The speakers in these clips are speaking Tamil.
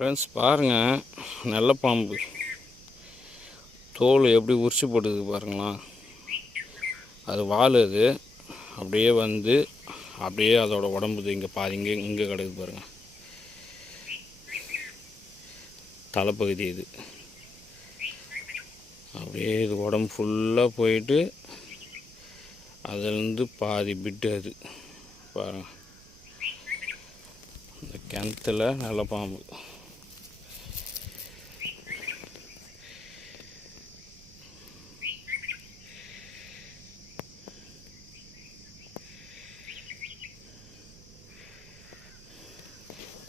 ஃப்ரெண்ட்ஸ் பாருங்கள், நல்ல பாம்பு தோல் எப்படி உரிச்சு போட்டுது பாருங்களா. அது வால் அது அப்படியே வந்து அப்படியே அதோட உடம்புது இங்கே பாருங்க, இங்கே கிடக்குது பாருங்கள். தலைப்பகுதி இது அப்படியே இது உடம்பு ஃபுல்லாக போயிட்டு அதுலேருந்து பாதி பிட்டு அது பாருங்கள். இந்த கிணத்துல நல்ல பாம்பு.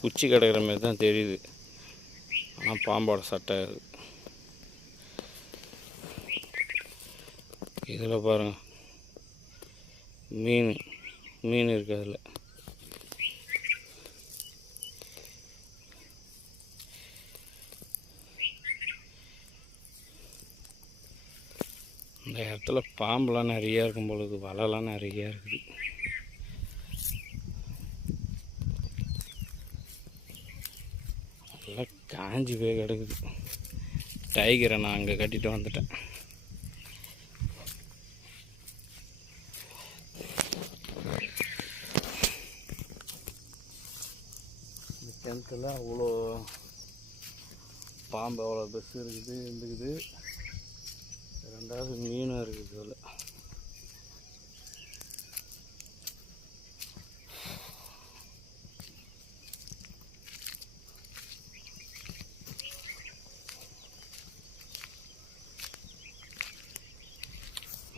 குச்சி கிடக்கிற மாதிரி தான் தெரியுது, ஆனால் பாம்போட சட்டை அது. இதில் பாருங்கள், மீன் இருக்குது அதில். இந்த இடத்துல பாம்புலாம் நிறையா இருக்கும் பொழுது, வலைலாம் நிறையா இருக்குது. நல்லா காஞ்சி போய் கிடக்குது. டைகரை நான் அங்கே கட்டிட்டு வந்துட்டேன். இந்த கிணத்துல அவ்வளோ பாம்பு அவ்வளோ பெருசு இருக்குது, இருந்துக்குது. ரெண்டாவது மீனும் இருக்குது அதில்.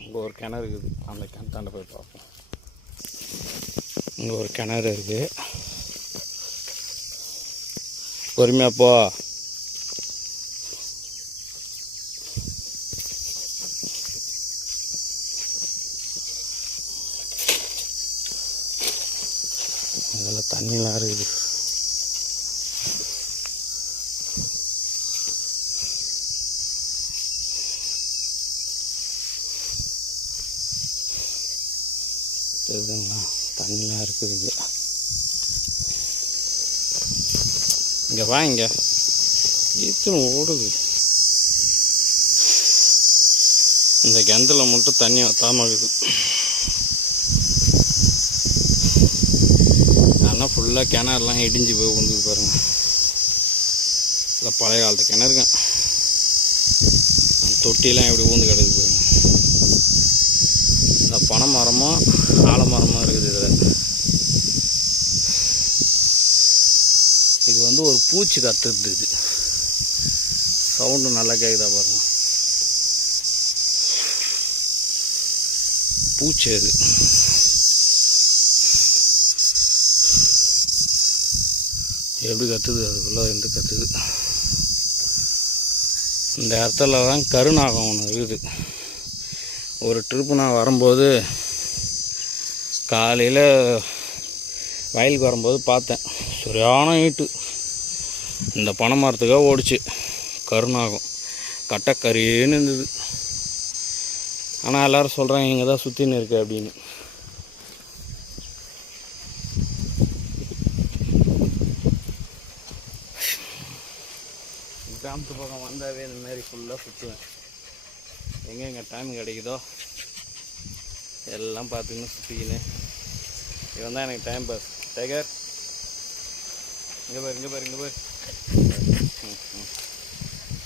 இங்கே ஒரு கிணறு இருக்குது, அந்த கிணத்தாண்ட போய் பார்ப்போம். இங்கே ஒரு கிணறு இருக்குது, பொறுமையாக போ. அதில் தண்ணிலாம் இருக்குது. தெரியுதுங்களா, தண்ணிலாம் இருக்குது. இங்கே வாங்க, இத்தனை ஓடுது. இந்த கிணத்துல மட்டும் தண்ணி வத்தாமக்குது. ஆனால் ஃபுல்லாக கிணறுலாம் இடிஞ்சு போய் விழுந்துது பாருங்க. இல்லை பழைய காலத்து கிணறுங்க, தொட்டிலாம் எப்படி ஊந்து கிடக்குது பாருங்க. இந்த பனை மரமும் ஆலமரமும் இருக்குது இதில். இது வந்து ஒரு பூச்சி கத்துது. இது சவுண்டு நல்லா கேட்குதா பாருங்க. பூச்சி அது. எப்படி கத்துது, அதுக்குள்ளே இருந்து கத்துது. இந்த இடத்துல தான் கருநாகம் ஒன்று இருக்குது. ஒரு ட்ரிப்பு நான் வரும்போது காலையில் வயலுக்கு வரும்போது பார்த்தேன், சரியான ஹீட்டு. இந்த பனை மரத்துக்காக ஓடிச்சு கருநாகம், கட்டைக்கறின்னு இருந்தது. ஆனால் எல்லோரும் சொல்கிறாங்க இங்கே தான் சுற்றின்னு இருக்கு அப்படின்னு. கிராமத்து பக்கம் வந்தாவே இந்த மாதிரி ஃபுல்லாக சுற்றுவேன். எங்கே டைம் கிடைக்குதோ எல்லாம் பார்த்துக்கின்னு சுற்றிக்கின்னு. இவன் தான் எனக்கு டைம் பாஸ். டைகர் இங்கே பாரு, இங்கே பாரு, இங்கே பாரு.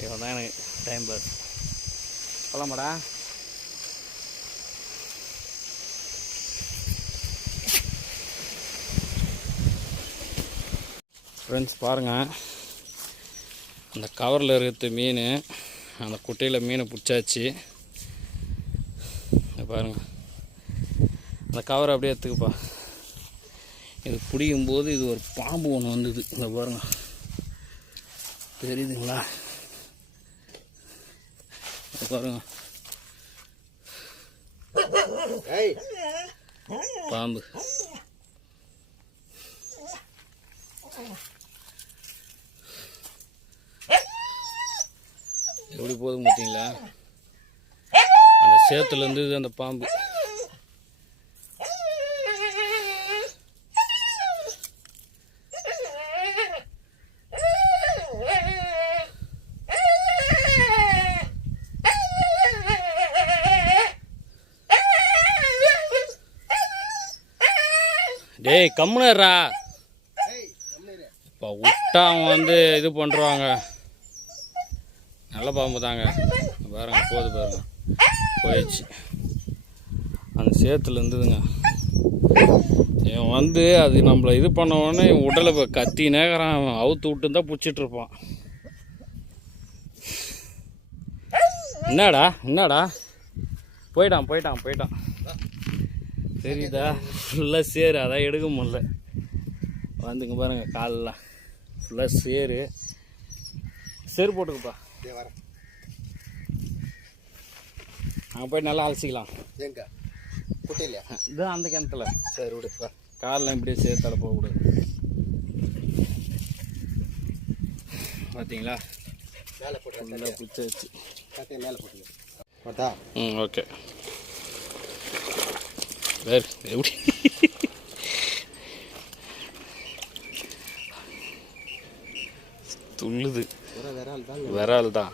இவன் தான் எனக்கு டைம் பாஸ். போலாமாடா? ஃப்ரெண்ட்ஸ் பாருங்கள், அந்த கவரில் இருக்கிறது மீன், அந்த குட்டையில் மீனை பிடிச்சாச்சு. பாருங்கள், அந்த கவரை அப்படியே எடுத்துக்கப்பா. இது பிடிக்கும்போது இது ஒரு பாம்பு ஒன்று வந்தது. இந்த பாருங்கள், தெரியுதுங்களா? பாருங்க, பாம்பு. எப்படி போதும் பார்த்தீங்களா? அந்த சேத்துலேருந்து அந்த பாம்பு. டேய் கம்முனர்றா. இப்போ விட்டா அவன் வந்து இது பண்ணுறாங்க. நல்ல பாம்பு தாங்க பாருங்க, போது பாருங்க, போயிடுச்சு. அந்த சேத்துல இருந்ததுங்க. இவன் வந்து அது நம்மளை இது பண்ண உடனே உடலை கத்தி நேரம் அவுத்து விட்டு தான் பிடிச்சிட்டு இருப்பான். என்னடா போயிட்டான் தெரியுதா? ஃபுல்லாக சேரு, அதான் எடுக்க முடியல. வந்துங்க பாருங்க, காலெலாம் ஃபுல்லாக சேரு போட்டுக்குப்பா. அங்கே போய் நல்லா அலசிக்கலாம். இதுதான் அந்த கிணத்துல. சரி விடுப்பா, காலில் இப்படியே சேர்த்தால போகக்கூடாது. பார்த்தீங்களா? மேலே போட்டு பிடிச்சி வச்சு மேலே போட்டு. ஓகே. வேறு எப்படி துள்ளுது. விரால் தான்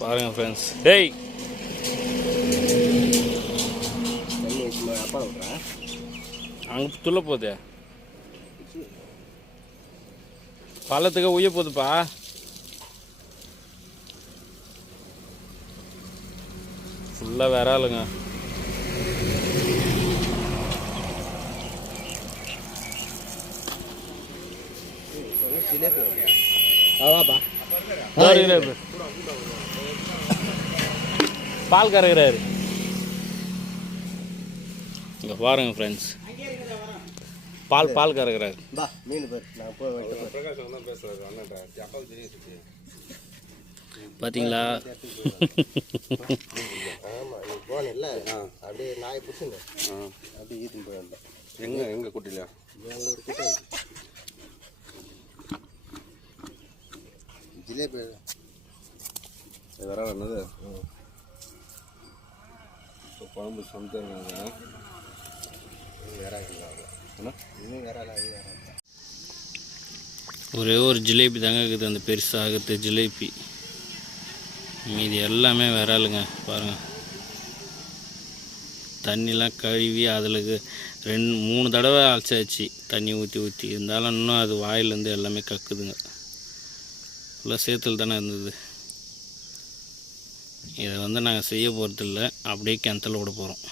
பாருங்க ஃப்ரெண்ட்ஸ். டேய் அங்கே துள்ள போகுது, பள்ளத்துக்கு உய போகுதுப்பா. ஃபுல்லாக விராலுங்க. பால் கறகுறாரு. இங்க பாருங்க ஃப்ரெண்ட்ஸ், பால் கறகுறாரு. பாத்தீங்களா? எங்க குட்டில ஜிலேபி வேற என்னது குழம்பு சமைச்சாங்க. ஒரே ஒரு ஜிலேபி தாங்க இருக்குது, அந்த பெருசாகுது ஜிலேபி. மீதி எல்லாமே விராலுங்க. பாருங்கள், தண்ணிலாம் கழுவி அதில் 2-3 தடவை அலசாச்சு தண்ணி ஊற்றி இருந்தாலும் இன்னும் அது வாயிலேருந்து எல்லாமே கக்குதுங்க. ஃபுல்லாக சேத்துல தானே இருந்தது. இதை வந்து நாங்கள் செய்ய போகிறதில்ல, அப்படியே கிணத்துல விட போகிறோம்.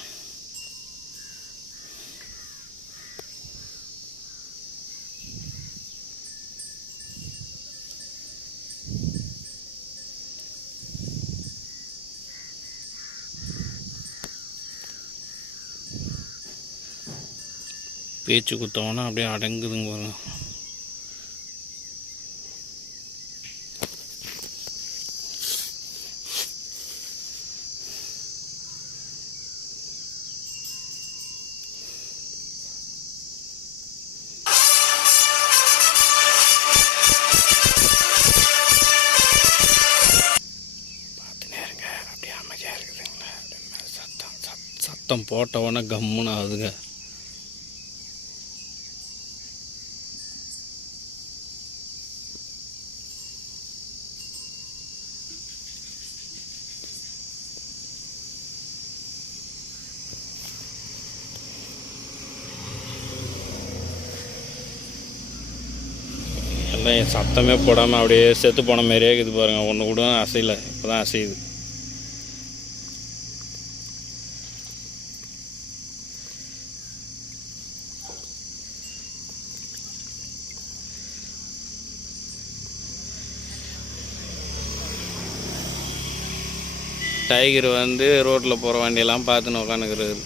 பேச்சு குத்தவொன்னா அப்படியே அடங்குதுங்க பாருங்க. சத்தம் போட்டவொன்னே கம்முன்னு ஆகுதுங்க. எல்லாம் சத்தமே போடாமல் அப்படியே செத்து போன மாதிரியே இருக்குது பாருங்கள். ஒன்று கூட அசையலை, இப்போ தான் அசையுது. டைகர் வந்து ரோட்டில் போகிற வண்டியெல்லாம் பார்த்துன்னு உட்காந்துக்கிறாரு.